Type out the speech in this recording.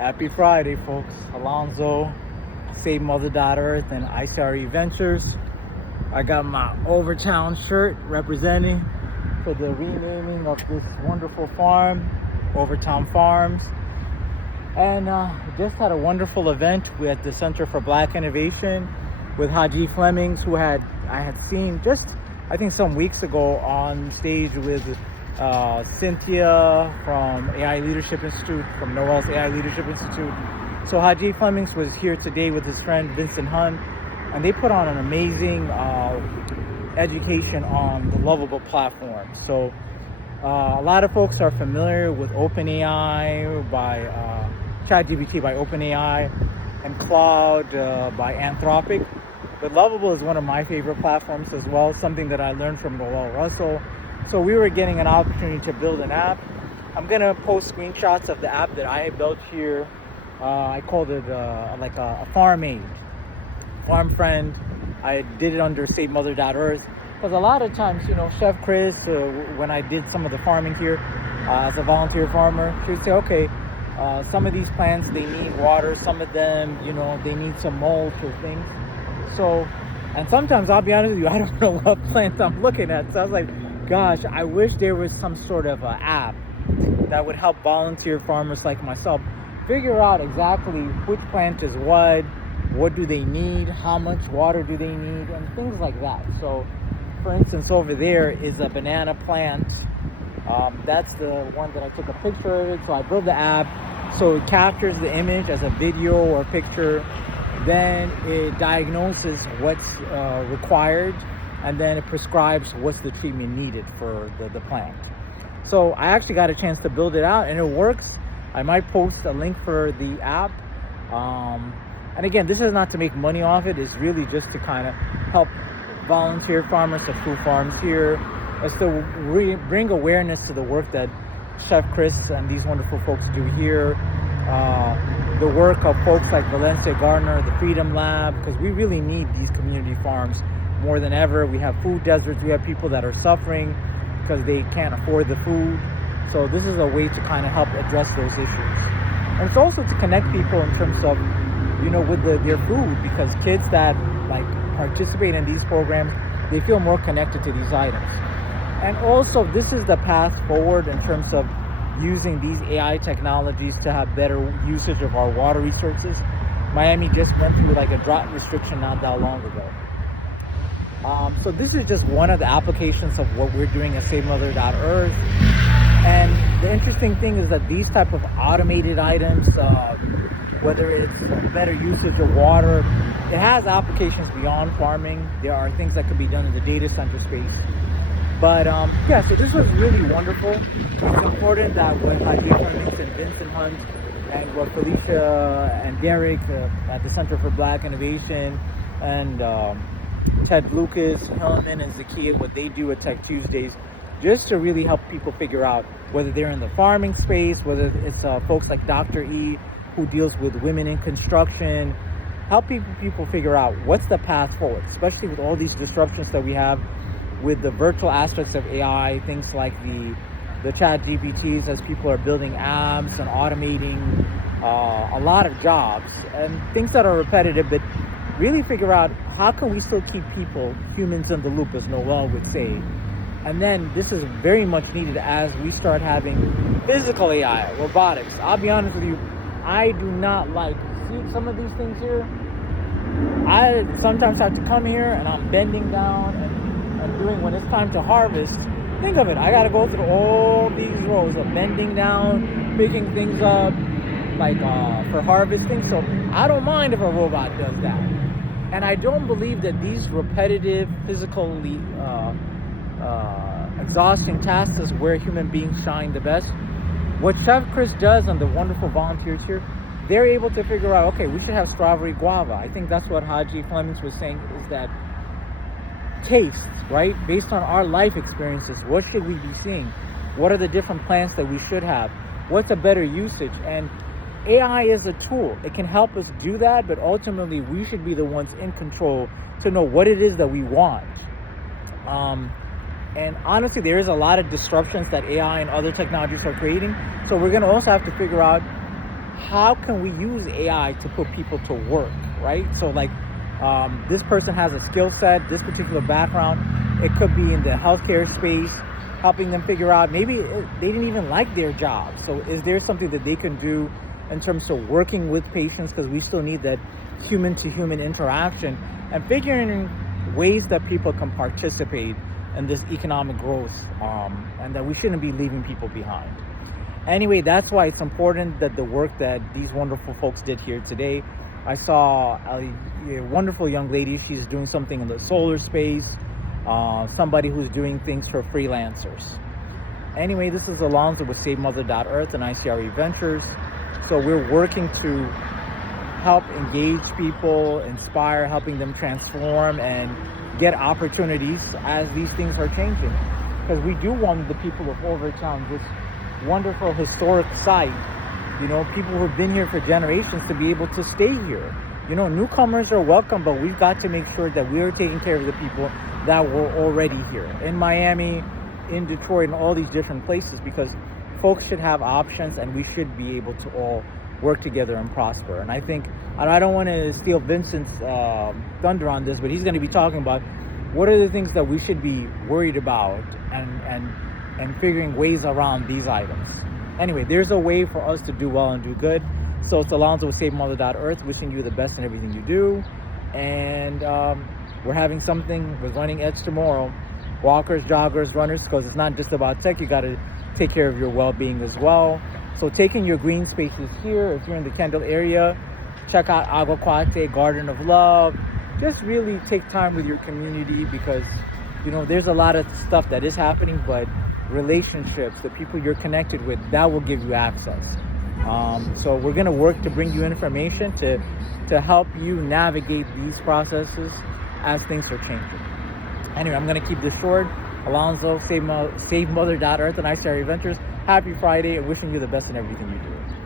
Happy Friday, folks. Alonzo, Save Mother.Earth, and ICRE Ventures. I got my Overtown shirt representing for the renaming of this wonderful farm, Overtown Farms. And just had a wonderful event at the Center for Black Innovation with Haji Flemings, who I had seen just, I think, some weeks ago on stage with Cynthia from AI Leadership Institute, from Noel's AI Leadership Institute. So Haji Flemings was here today with his friend Vincent Hunt, and they put on an amazing education on the Lovable platform. So a lot of folks are familiar with OpenAI by ChatGPT by OpenAI and Claude by Anthropic. But Lovable is one of my favorite platforms as well, something that I learned from Noel Russell. So we were getting an opportunity to build an app. I'm gonna post screenshots of the app that I built here. I called it like a farm aid, farm friend. I did it under Save Mother.Earth. Because a lot of times, you know, Chef Chris, when I did some of the farming here as a volunteer farmer, she would say, okay, some of these plants, they need water. Some of them, you know, they need some mulch or things. So, and sometimes I'll be honest with you, I don't know what plants I'm looking at. So I was like, gosh, I wish there was some sort of app that would help volunteer farmers like myself figure out exactly which plant is what do they need, how much water do they need, and things like that. So, for instance, over there is a banana plant. That's the one that I took a picture of it. So I built the app, so it captures the image as a video or picture. Then it diagnoses what's required, and then it prescribes what's the treatment needed for the plant. So I actually got a chance to build it out, and it works. I might post a link for the app. And again, this is not to make money off it. It's really just to kind of help volunteer farmers of True Farms here. It's to bring awareness to the work that Chef Chris and these wonderful folks do here. The work of folks like Valencia Gardner, the Freedom Lab, because we really need these community farms more than ever. We have food deserts. We have people that are suffering because they can't afford the food. So this is a way to kind of help address those issues. And it's also to connect people in terms of, you know, with their food, because kids that like participate in these programs, they feel more connected to these items. And also, this is the path forward in terms of using these AI technologies to have better usage of our water resources. Miami just went through like a drought restriction not that long ago. So this is just one of the applications of what we're doing at Save Mother.Earth. And the interesting thing is that these type of automated items, whether it's better usage of water, it has applications beyond farming. There are things that can be done in the data center space. But yeah, so this was really wonderful. It's important that when Haji Flemings and Vincent Hunt and what Felicia and Derek at the Center for Black Innovation and Ted Lucas, Hellman, and Zakiya, what they do at Tech Tuesdays, just to really help people figure out whether they're in the farming space, whether it's folks like Dr. E, who deals with women in construction, help people figure out what's the path forward, especially with all these disruptions that we have with the virtual aspects of AI, things like the chat GPTs, as people are building apps and automating a lot of jobs and things that are repetitive, but really figure out how can we still keep people, humans in the loop, as Noel would say. And then this is very much needed as we start having physical AI, robotics. I'll be honest with you, I do not like, see some of these things here? I sometimes have to come here and I'm bending down and doing, when it's time to harvest, think of it, I gotta go through all these rows of bending down, picking things up, like for harvesting. So I don't mind if a robot does that. And I don't believe that these repetitive, physically exhausting tasks is where human beings shine the best. What Chef Chris does and the wonderful volunteers here, they're able to figure out, okay, we should have strawberry guava. I think that's what Haji Flemings was saying, is that taste, right? Based on our life experiences, what should we be seeing? What are the different plants that we should have? What's a better usage? And AI is a tool. It can help us do that, but ultimately we should be the ones in control to know what it is that we want. And honestly, there is a lot of disruptions that AI and other technologies are creating. So we're going to also have to figure out how can we use AI to put people to work, right? So like this person has a skill set, this particular background. It could be in the healthcare space, helping them figure out maybe they didn't even like their job. So is there something that they can do in terms of working with patients, because we still need that human to human interaction, and figuring ways that people can participate in this economic growth, and that we shouldn't be leaving people behind. Anyway, that's why it's important that the work that these wonderful folks did here today. I saw a wonderful young lady. She's doing something in the solar space. Somebody who's doing things for freelancers. Anyway, this is Alonzo with SaveMother.Earth and ICRE Ventures. So we're working to help engage people, inspire, helping them transform and get opportunities as these things are changing. Because we do want the people of Overtown, this wonderful historic site, people who've been here for generations, to be able to stay here. Newcomers are welcome, but we've got to make sure that we are taking care of the people that were already here in Miami, in Detroit, and all these different places, because folks should have options and we should be able to all work together and prosper. And I think, and I don't want to steal Vincent's thunder on this, but he's going to be talking about what are the things that we should be worried about and figuring ways around these items. Anyway, there's a way for us to do well and do good. So it's Alonzo with SaveMother.Earth, wishing you the best in everything you do. And we're having something, we're running Edge tomorrow. Walkers, joggers, runners, because it's not just about tech. You got to take care of your well-being as well. So taking your green spaces here, if you're in the Kendall area, check out Agua Cuate, Garden of Love. Just really take time with your community, because there's a lot of stuff that is happening, but relationships, the people you're connected with, that will give you access. So we're going to work to bring you information to help you navigate these processes as things are changing. Anyway, I'm going to keep this short. Alonzo, SaveMother.Earth and ICRE Ventures. Happy Friday, and wishing you the best in everything you do.